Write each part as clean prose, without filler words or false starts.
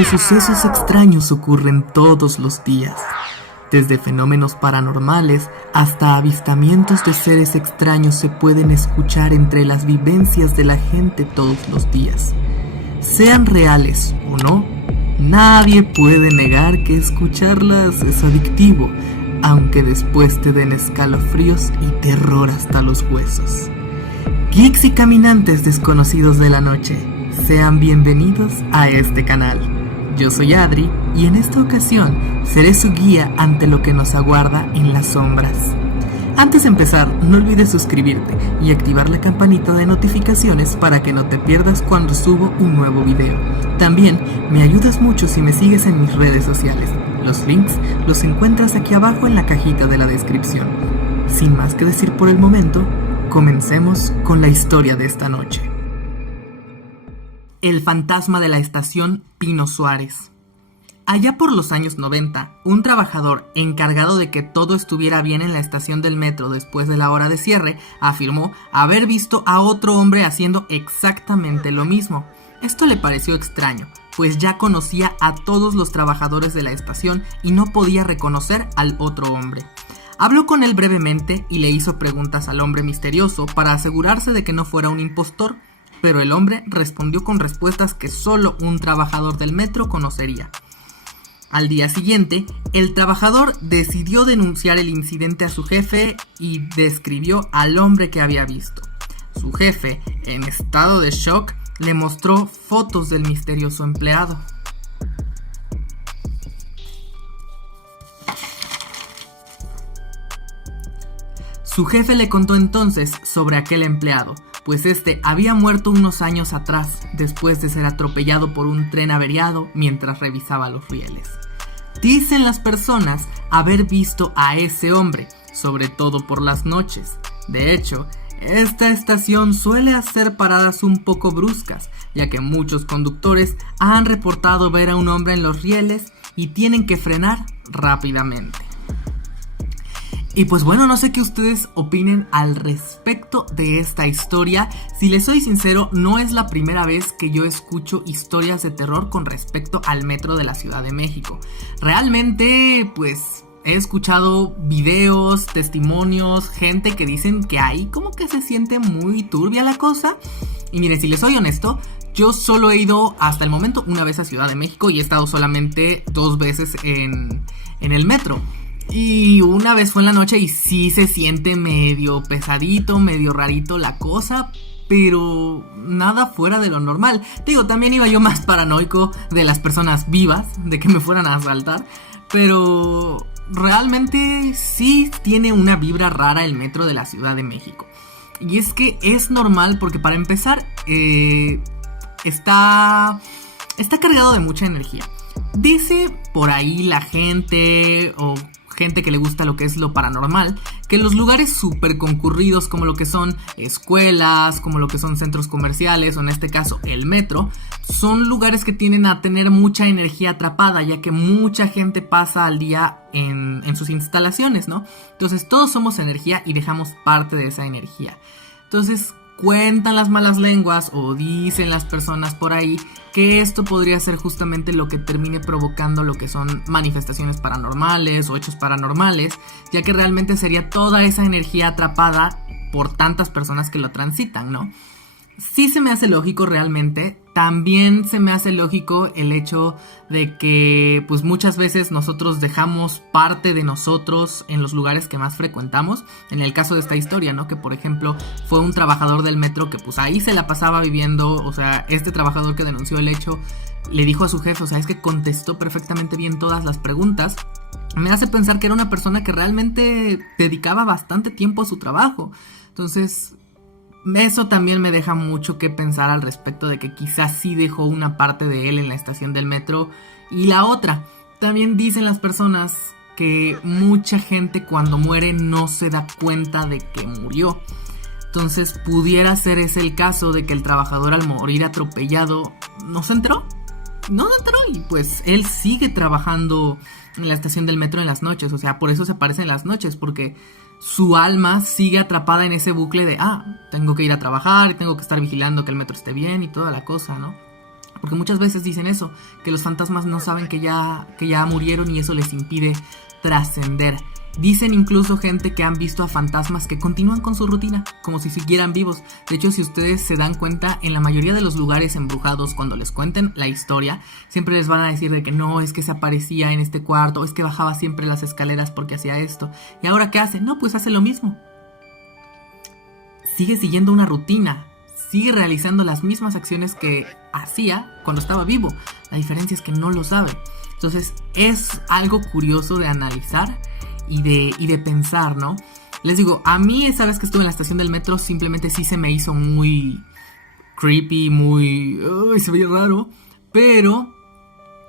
donde sucesos extraños ocurren todos los días, desde fenómenos paranormales hasta avistamientos de seres extraños se pueden escuchar entre las vivencias de la gente todos los días. Sean reales o no, nadie puede negar que escucharlas es adictivo, aunque después te den escalofríos y terror hasta los huesos. Geeks y caminantes desconocidos de la noche, sean bienvenidos a este canal. Yo soy Adri y en esta ocasión seré su guía ante lo que nos aguarda en las sombras. Antes de empezar, no olvides suscribirte y activar la campanita de notificaciones para que no te pierdas cuando subo un nuevo video. También me ayudas mucho si me sigues en mis redes sociales. Los links los encuentras aquí abajo en la cajita de la descripción. Sin más que decir por el momento, comencemos con la historia de esta noche. El fantasma de la estación Pino Suárez. Allá por los años 90, un trabajador encargado de que todo estuviera bien en la estación del metro después de la hora de cierre, afirmó haber visto a otro hombre haciendo exactamente lo mismo. Esto le pareció extraño, pues ya conocía a todos los trabajadores de la estación y no podía reconocer al otro hombre. Habló con él brevemente y le hizo preguntas al hombre misterioso para asegurarse de que no fuera un impostor, pero el hombre respondió con respuestas que solo un trabajador del metro conocería. Al día siguiente, el trabajador decidió denunciar el incidente a su jefe y describió al hombre que había visto. Su jefe, en estado de shock, le mostró fotos del misterioso empleado. Su jefe le contó entonces sobre aquel empleado, pues este había muerto unos años atrás, después de ser atropellado por un tren averiado mientras revisaba los rieles. Dicen las personas haber visto a ese hombre, sobre todo por las noches. De hecho, esta estación suele hacer paradas un poco bruscas, ya que muchos conductores han reportado ver a un hombre en los rieles y tienen que frenar rápidamente. Y pues bueno, no sé qué ustedes opinen al respecto de esta historia. Si les soy sincero, no es la primera vez que yo escucho historias de terror con respecto al metro de la Ciudad de México. Realmente, pues he escuchado videos, testimonios, gente que dicen que ahí como que se siente muy turbia la cosa. Y miren, si les soy honesto, yo solo he ido hasta el momento una vez a Ciudad de México y he estado solamente 2 veces en el metro. Y una vez fue en la noche y sí se siente medio pesadito, medio rarito la cosa, pero nada fuera de lo normal. Digo, también iba yo más paranoico de las personas vivas, de que me fueran a asaltar, pero realmente sí tiene una vibra rara el metro de la Ciudad de México. Y es que es normal porque para empezar está cargado de mucha energía. Dice por ahí la gente o gente que le gusta lo que es lo paranormal, que los lugares súper concurridos como lo que son escuelas, como lo que son centros comerciales o en este caso el metro, son lugares que tienden a tener mucha energía atrapada, ya que mucha gente pasa al día en sus instalaciones, ¿no? Entonces todos somos energía y dejamos parte de esa energía. Entonces cuentan las malas lenguas o dicen las personas por ahí que esto podría ser justamente lo que termine provocando lo que son manifestaciones paranormales o hechos paranormales, ya que realmente sería toda esa energía atrapada por tantas personas que lo transitan, ¿no? Sí se me hace lógico realmente. También se me hace lógico el hecho de que pues muchas veces nosotros dejamos parte de nosotros en los lugares que más frecuentamos. En el caso de esta historia, ¿no? Que por ejemplo fue un trabajador del metro que pues ahí se la pasaba viviendo. O sea, este trabajador que denunció el hecho le dijo a su jefe, o sea, es que contestó perfectamente bien todas las preguntas. Me hace pensar que era una persona que realmente dedicaba bastante tiempo a su trabajo. Entonces eso también me deja mucho que pensar al respecto de que quizás sí dejó una parte de él en la estación del metro. Y la otra, también dicen las personas que mucha gente cuando muere no se da cuenta de que murió. Entonces pudiera ser ese el caso de que el trabajador al morir atropellado no se enteró. Y pues él sigue trabajando en la estación del metro en las noches. O sea, por eso se aparece en las noches, porque su alma sigue atrapada en ese bucle de tengo que ir a trabajar y tengo que estar vigilando que el metro esté bien y toda la cosa, ¿no? Porque muchas veces dicen eso, que los fantasmas no saben que ya murieron y eso les impide trascender. Dicen incluso gente que han visto a fantasmas que continúan con su rutina, como si siguieran vivos. De hecho, si ustedes se dan cuenta, en la mayoría de los lugares embrujados, cuando les cuenten la historia, siempre les van a decir de que no, es que se aparecía en este cuarto, es que bajaba siempre las escaleras porque hacía esto. ¿Y ahora qué hace? No, pues hace lo mismo. Sigue siguiendo una rutina, sigue realizando las mismas acciones que hacía cuando estaba vivo. La diferencia es que no lo sabe. Entonces es algo curioso de analizar y de pensar, ¿no? Les digo, a mí esa vez que estuve en la estación del metro simplemente sí se me hizo muy creepy, muy... se veía raro, pero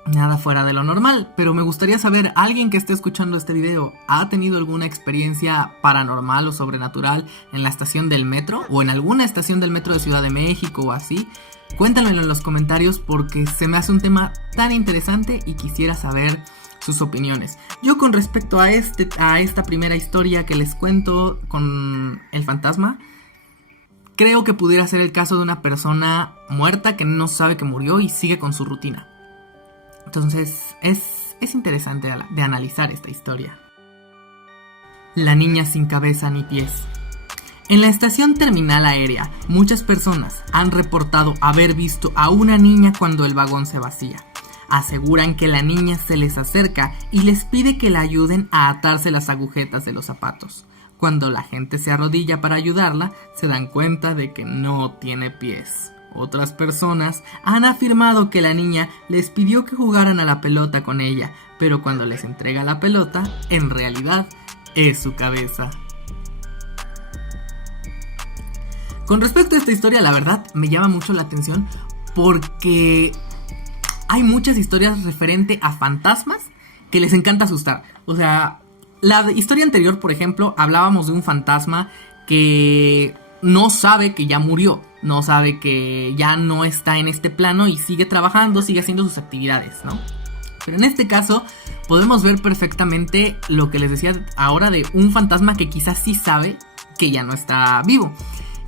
nada fuera de lo normal. Pero me gustaría saber, ¿alguien que esté escuchando este video ha tenido alguna experiencia paranormal o sobrenatural en la estación del metro? ¿O en alguna estación del metro de Ciudad de México o así? Cuéntamelo en los comentarios porque se me hace un tema tan interesante y quisiera saber sus opiniones. Yo con respecto a esta primera historia que les cuento con el fantasma, creo que pudiera ser el caso de una persona muerta que no sabe que murió y sigue con su rutina. Entonces es interesante de analizar esta historia. La niña sin cabeza ni pies. En la estación terminal aérea, muchas personas han reportado haber visto a una niña cuando el vagón se vacía. Aseguran que la niña se les acerca y les pide que la ayuden a atarse las agujetas de los zapatos. Cuando la gente se arrodilla para ayudarla, se dan cuenta de que no tiene pies. Otras personas han afirmado que la niña les pidió que jugaran a la pelota con ella, pero cuando les entrega la pelota, en realidad es su cabeza. Con respecto a esta historia, la verdad me llama mucho la atención porque hay muchas historias referente a fantasmas que les encanta asustar. O sea, la historia anterior, por ejemplo, hablábamos de un fantasma que no sabe que ya murió, no sabe que ya no está en este plano y sigue trabajando, sigue haciendo sus actividades, ¿no? Pero en este caso podemos ver perfectamente lo que les decía ahora de un fantasma que quizás sí sabe que ya no está vivo.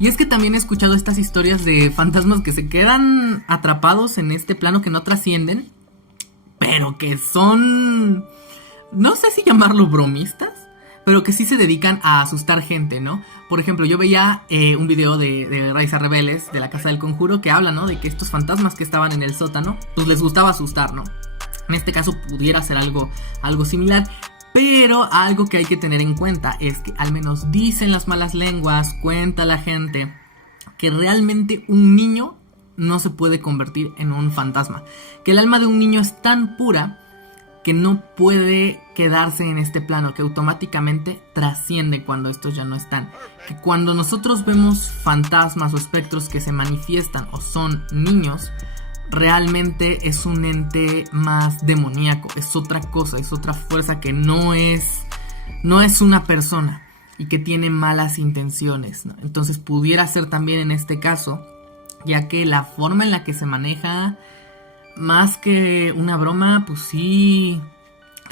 Y es que también he escuchado estas historias de fantasmas que se quedan atrapados en este plano, que no trascienden, pero que son, no sé si llamarlo bromistas, pero que sí se dedican a asustar gente, ¿no? Por ejemplo, yo veía un video de Raiza Rebeles, de la Casa del Conjuro, que habla, ¿no? De que estos fantasmas que estaban en el sótano, pues les gustaba asustar, ¿no? En este caso pudiera ser algo similar. Pero algo que hay que tener en cuenta es que al menos dicen las malas lenguas, cuenta la gente, que realmente un niño no se puede convertir en un fantasma. Que el alma de un niño es tan pura que no puede quedarse en este plano, que automáticamente trasciende cuando estos ya no están. Que cuando nosotros vemos fantasmas o espectros que se manifiestan o son niños, realmente es un ente más demoníaco, es otra cosa, es otra fuerza que no es una persona y que tiene malas intenciones, ¿no? Entonces pudiera ser también en este caso, ya que la forma en la que se maneja, más que una broma, pues sí,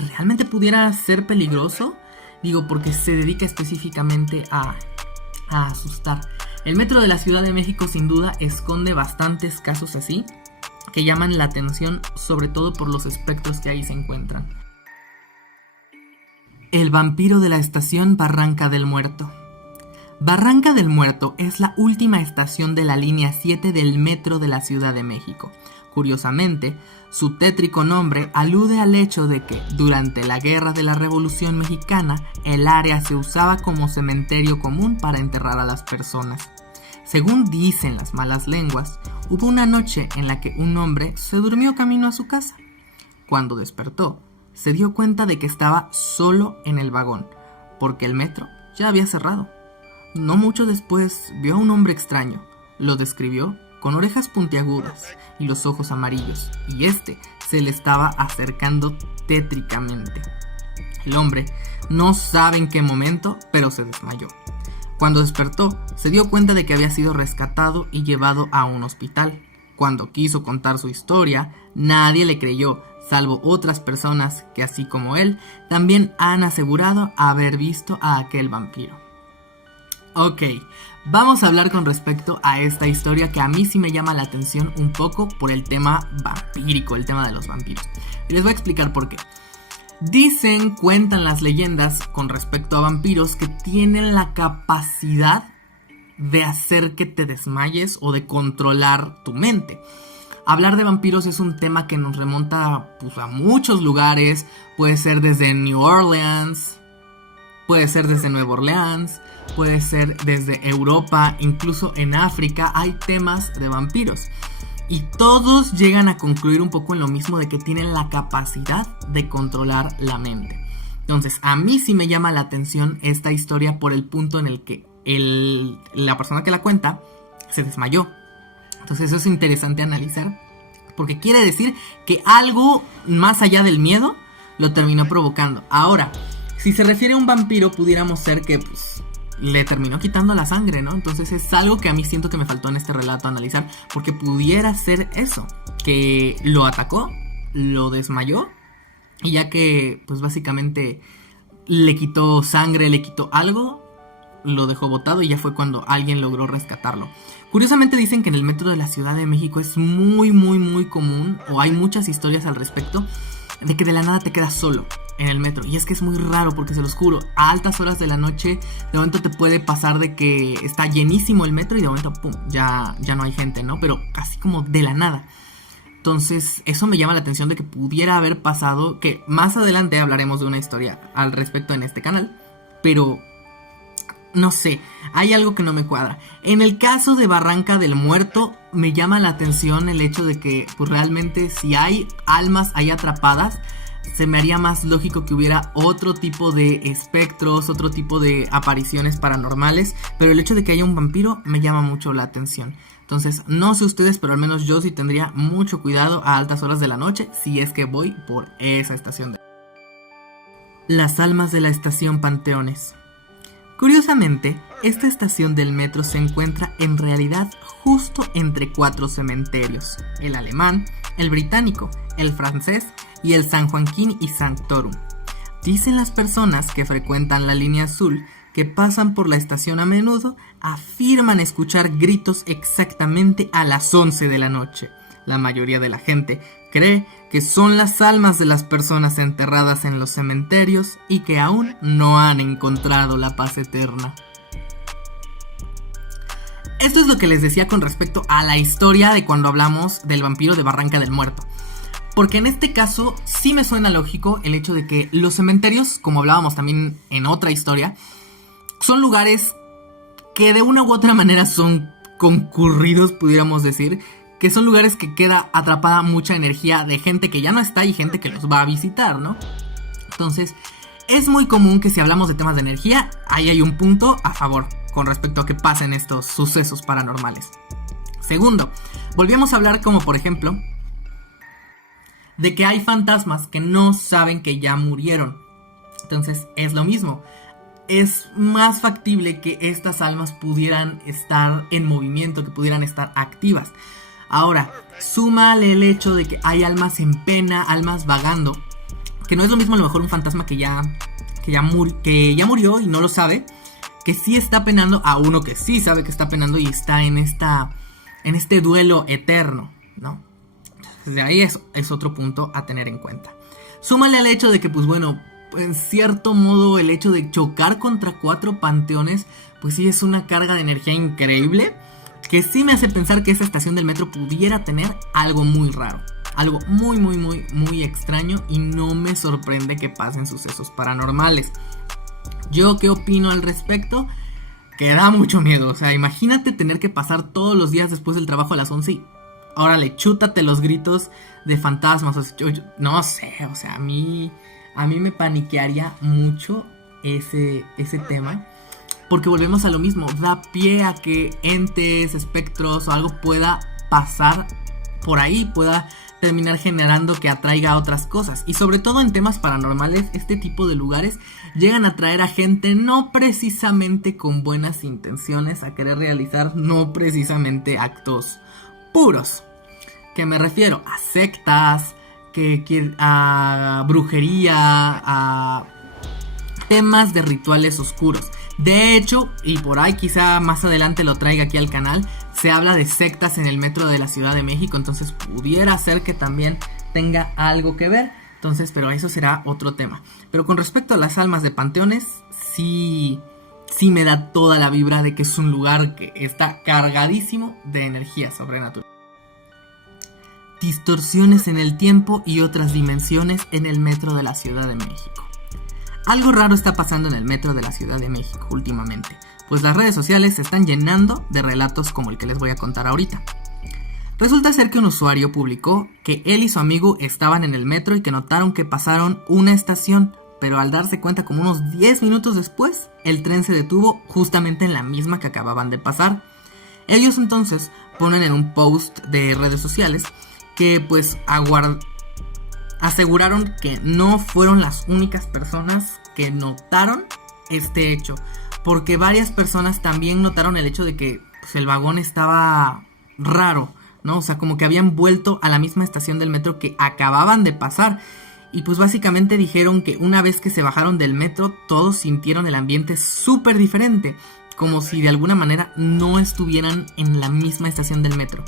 realmente pudiera ser peligroso, digo, porque se dedica específicamente a asustar. El metro de la Ciudad de México sin duda esconde bastantes casos así, que llaman la atención, sobre todo por los espectros que ahí se encuentran. El vampiro de la estación Barranca del Muerto. Barranca del Muerto es la última estación de la línea 7 del metro de la Ciudad de México. Curiosamente, su tétrico nombre alude al hecho de que, durante la Guerra de la Revolución Mexicana, el área se usaba como cementerio común para enterrar a las personas. Según dicen las malas lenguas, hubo una noche en la que un hombre se durmió camino a su casa. Cuando despertó, se dio cuenta de que estaba solo en el vagón, porque el metro ya había cerrado. No mucho después vio a un hombre extraño. Lo describió con orejas puntiagudas y los ojos amarillos, y se le estaba acercando tétricamente. El hombre no sabe en qué momento, pero se desmayó. Cuando despertó, se dio cuenta de que había sido rescatado y llevado a un hospital. Cuando quiso contar su historia, nadie le creyó, salvo otras personas que, así como él, también han asegurado haber visto a aquel vampiro. Ok, vamos a hablar con respecto a esta historia que a mí sí me llama la atención un poco por el tema vampírico, el tema de los vampiros. Y les voy a explicar por qué. Cuentan las leyendas con respecto a vampiros que tienen la capacidad de hacer que te desmayes o de controlar tu mente. Hablar de vampiros es un tema que nos remonta pues, a muchos lugares. Puede ser desde New Orleans, puede ser desde Nueva Orleans, puede ser desde Europa, incluso en África hay temas de vampiros. Y todos llegan a concluir un poco en lo mismo de que tienen la capacidad de controlar la mente. Entonces, a mí sí me llama la atención esta historia por el punto en el que la persona que la cuenta se desmayó. Entonces eso es interesante analizar, porque quiere decir que algo más allá del miedo lo terminó provocando. Ahora, si se refiere a un vampiro, pudiéramos ser que pues, le terminó quitando la sangre, ¿no? Entonces es algo que a mí siento que me faltó en este relato analizar, porque pudiera ser eso, que lo atacó, lo desmayó, y ya que pues básicamente le quitó sangre, le quitó algo, lo dejó botado y ya fue cuando alguien logró rescatarlo. Curiosamente dicen que en el metro de la Ciudad de México es muy común, o hay muchas historias al respecto, de que de la nada te quedas solo en el metro. Y es que es muy raro porque se los juro, a altas horas de la noche de momento te puede pasar de que está llenísimo el metro y de momento pum, ya no hay gente, ¿no? Pero así como de la nada. Entonces eso me llama la atención de que pudiera haber pasado, que más adelante hablaremos de una historia al respecto en este canal, pero no sé, hay algo que no me cuadra. En el caso de Barranca del Muerto, me llama la atención el hecho de que pues realmente si hay almas ahí atrapadas, se me haría más lógico que hubiera otro tipo de espectros, otro tipo de apariciones paranormales, pero el hecho de que haya un vampiro me llama mucho la atención. Entonces, no sé ustedes, pero al menos yo sí tendría mucho cuidado a altas horas de la noche si es que voy por esa estación. Las almas de la estación Panteones. Curiosamente, esta estación del metro se encuentra en realidad justo entre 4 cementerios: el alemán, el británico, el francés y el San Joaquín y Sanctorum. Dicen las personas que frecuentan la línea azul que pasan por la estación a menudo, afirman escuchar gritos exactamente a las 11 de la noche. La mayoría de la gente cree que son las almas de las personas enterradas en los cementerios y que aún no han encontrado la paz eterna. Esto es lo que les decía con respecto a la historia de cuando hablamos del vampiro de Barranca del Muerto. Porque en este caso sí me suena lógico el hecho de que los cementerios, como hablábamos también en otra historia, son lugares que de una u otra manera son concurridos, pudiéramos decir, que son lugares que queda atrapada mucha energía de gente que ya no está y gente que los va a visitar, ¿no? Entonces, es muy común que si hablamos de temas de energía, ahí hay un punto a favor con respecto a que pasen estos sucesos paranormales. Segundo, volvíamos a hablar como por ejemplo de que hay fantasmas que no saben que ya murieron. Entonces, es lo mismo. Es más factible que estas almas pudieran estar en movimiento, que pudieran estar activas. Ahora, súmale el hecho de que hay almas en pena, almas vagando, que no es lo mismo a lo mejor un fantasma que ya murió y no lo sabe, que sí está penando, a uno que sí sabe que está penando y está en este duelo eterno, ¿no? Entonces, de ahí es otro punto a tener en cuenta. Súmale al hecho de que, pues bueno, en cierto modo el hecho de chocar contra 4 panteones, pues sí es una carga de energía increíble, que sí me hace pensar que esa estación del metro pudiera tener algo muy raro, algo muy extraño, y no me sorprende que pasen sucesos paranormales. ¿Yo qué opino al respecto? Que da mucho miedo. O sea, imagínate tener que pasar todos los días después del trabajo a las 11 y órale, chútate los gritos de fantasmas. O sea, no sé, o sea, a mí me paniquearía mucho ese tema. Porque volvemos a lo mismo, da pie a que entes, espectros o algo pueda pasar por ahí, pueda terminar generando que atraiga a otras cosas. Y sobre todo en temas paranormales, este tipo de lugares llegan a atraer a gente no precisamente con buenas intenciones, a querer realizar no precisamente actos puros. ¿Qué me refiero? A sectas, a brujería, a temas de rituales oscuros. De hecho, y por ahí quizá más adelante lo traiga aquí al canal, se habla de sectas en el metro de la Ciudad de México, entonces pudiera ser que también tenga algo que ver. Entonces, pero eso será otro tema. Pero con respecto a las almas de panteones, sí me da toda la vibra de que es un lugar que está cargadísimo de energía sobrenatural. Distorsiones en el tiempo y otras dimensiones en el metro de la Ciudad de México. Algo raro está pasando en el metro de la Ciudad de México últimamente, pues las redes sociales se están llenando de relatos como el que les voy a contar ahorita. Resulta ser que un usuario publicó que él y su amigo estaban en el metro y que notaron que pasaron una estación, pero al darse cuenta como unos 10 minutos después, el tren se detuvo justamente en la misma que acababan de pasar. Ellos entonces ponen en un post de redes sociales que pues aseguraron que no fueron las únicas personas que notaron este hecho, porque varias personas también notaron el hecho de que pues, el vagón estaba raro, ¿no? O sea, como que habían vuelto a la misma estación del metro que acababan de pasar. Y pues básicamente dijeron que una vez que se bajaron del metro, todos sintieron el ambiente súper diferente, como si de alguna manera no estuvieran en la misma estación del metro.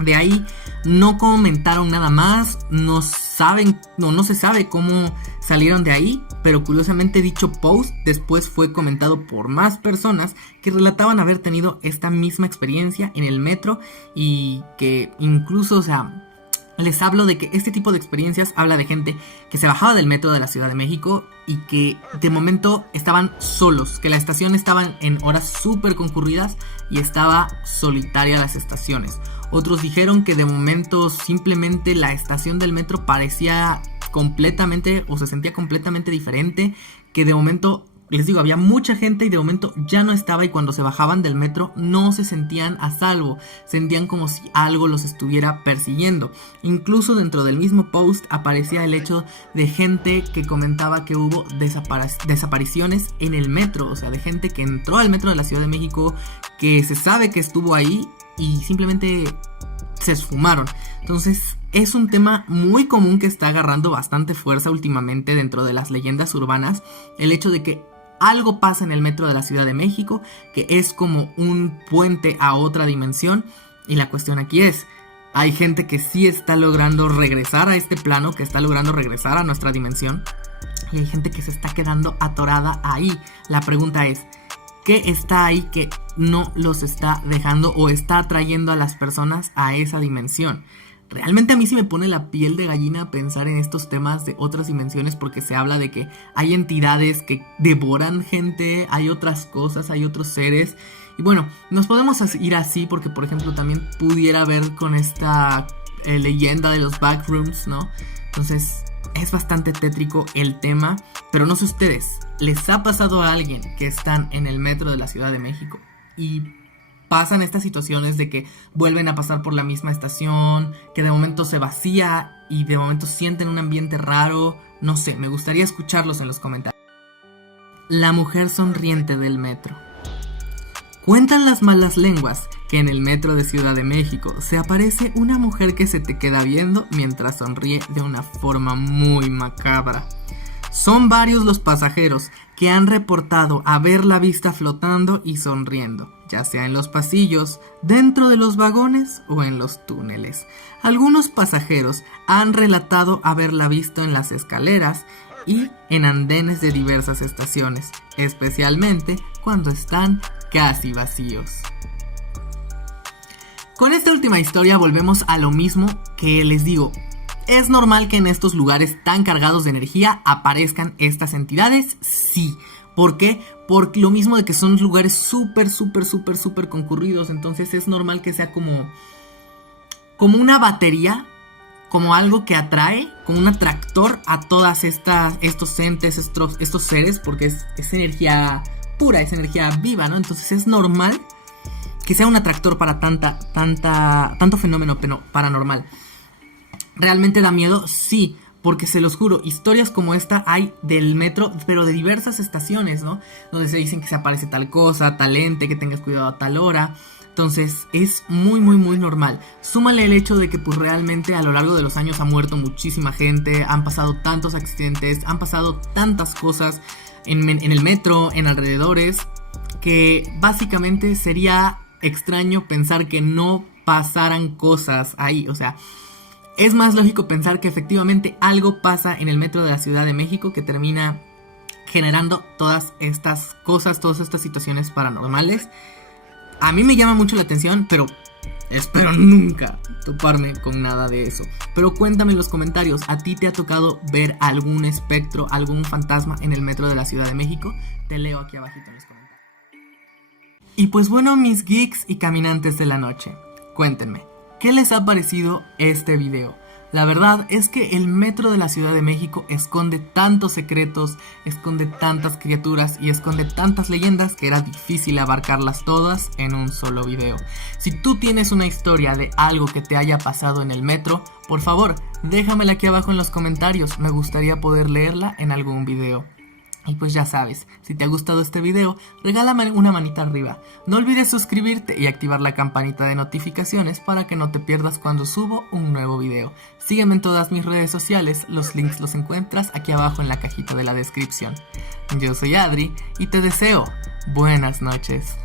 De ahí no comentaron nada más, no se sabe cómo salieron de ahí, pero curiosamente dicho post después fue comentado por más personas que relataban haber tenido esta misma experiencia en el metro y que incluso, o sea, les hablo de que este tipo de experiencias habla de gente que se bajaba del metro de la Ciudad de México y que de momento estaban solos, que la estación estaba en horas súper concurridas y estaba solitaria las estaciones. Otros dijeron que de momento simplemente la estación del metro parecía completamente o se sentía completamente diferente, que de momento, les digo, había mucha gente y de momento ya no estaba, y cuando se bajaban del metro no se sentían a salvo, sentían como si algo los estuviera persiguiendo. Incluso dentro del mismo post aparecía el hecho de gente que comentaba que hubo desapariciones en el metro, o sea, de gente que entró al metro de la Ciudad de México, que se sabe que estuvo ahí y simplemente se esfumaron. Entonces es un tema muy común que está agarrando bastante fuerza últimamente dentro de las leyendas urbanas, el hecho de que algo pasa en el metro de la Ciudad de México, que es como un puente a otra dimensión. Y la cuestión aquí es, hay gente que sí está logrando regresar a este plano, que está logrando regresar a nuestra dimensión, y hay gente que se está quedando atorada ahí. La pregunta es, ¿qué está ahí que no los está dejando o está atrayendo a las personas a esa dimensión? Realmente a mí sí me pone la piel de gallina pensar en estos temas de otras dimensiones, porque se habla de que hay entidades que devoran gente, hay otras cosas, hay otros seres. Y bueno, nos podemos ir así porque, por ejemplo, también pudiera ver con esta leyenda de los backrooms, ¿no? Entonces es bastante tétrico el tema, pero no sé ustedes, ¿les ha pasado a alguien que están en el metro de la Ciudad de México y pasan estas situaciones de que vuelven a pasar por la misma estación, que de momento se vacía y de momento sienten un ambiente raro? No sé, me gustaría escucharlos en los comentarios. La mujer sonriente del metro. Cuentan las malas lenguas que en el metro de Ciudad de México se aparece una mujer que se te queda viendo mientras sonríe de una forma muy macabra. Son varios los pasajeros que han reportado haberla vista flotando y sonriendo, ya sea en los pasillos, dentro de los vagones o en los túneles. Algunos pasajeros han relatado haberla visto en las escaleras y en andenes de diversas estaciones, especialmente cuando están casi vacíos. Con esta última historia volvemos a lo mismo que les digo. ¿Es normal que en estos lugares tan cargados de energía aparezcan estas entidades? Sí. ¿Por qué? Por lo mismo de que son lugares súper concurridos. Entonces es normal que sea como una batería, como algo que atrae, como un atractor a todas estos entes, estos seres, porque es energía pura, es energía viva, ¿no? Entonces es normal que sea un atractor para tanto fenómeno paranormal. ¿Realmente da miedo? Sí, porque se los juro, historias como esta hay del metro, pero de diversas estaciones, ¿no? Donde se dicen que se aparece tal cosa, tal ente, que tengas cuidado a tal hora. Entonces es muy normal. Súmale el hecho de que pues realmente a lo largo de los años ha muerto muchísima gente, han pasado tantos accidentes, han pasado tantas cosas. en el metro, en alrededores, que básicamente sería extraño pensar que no pasaran cosas ahí. O sea, es más lógico pensar que efectivamente algo pasa en el metro de la Ciudad de México que termina generando todas estas cosas, todas estas situaciones paranormales. A mí me llama mucho la atención, pero espero nunca toparme con nada de eso. Pero cuéntame en los comentarios, ¿a ti te ha tocado ver algún espectro, algún fantasma en el metro de la Ciudad de México? Te leo aquí abajito en los comentarios. Y pues bueno, mis geeks y caminantes de la noche, cuéntenme, ¿qué les ha parecido este video? La verdad es que el metro de la Ciudad de México esconde tantos secretos, esconde tantas criaturas y esconde tantas leyendas que era difícil abarcarlas todas en un solo video. Si tú tienes una historia de algo que te haya pasado en el metro, por favor, déjamela aquí abajo en los comentarios, me gustaría poder leerla en algún video. Y pues ya sabes, si te ha gustado este video, regálame una manita arriba. No olvides suscribirte y activar la campanita de notificaciones para que no te pierdas cuando subo un nuevo video. Sígueme en todas mis redes sociales, los links los encuentras aquí abajo en la cajita de la descripción. Yo soy Adri y te deseo buenas noches.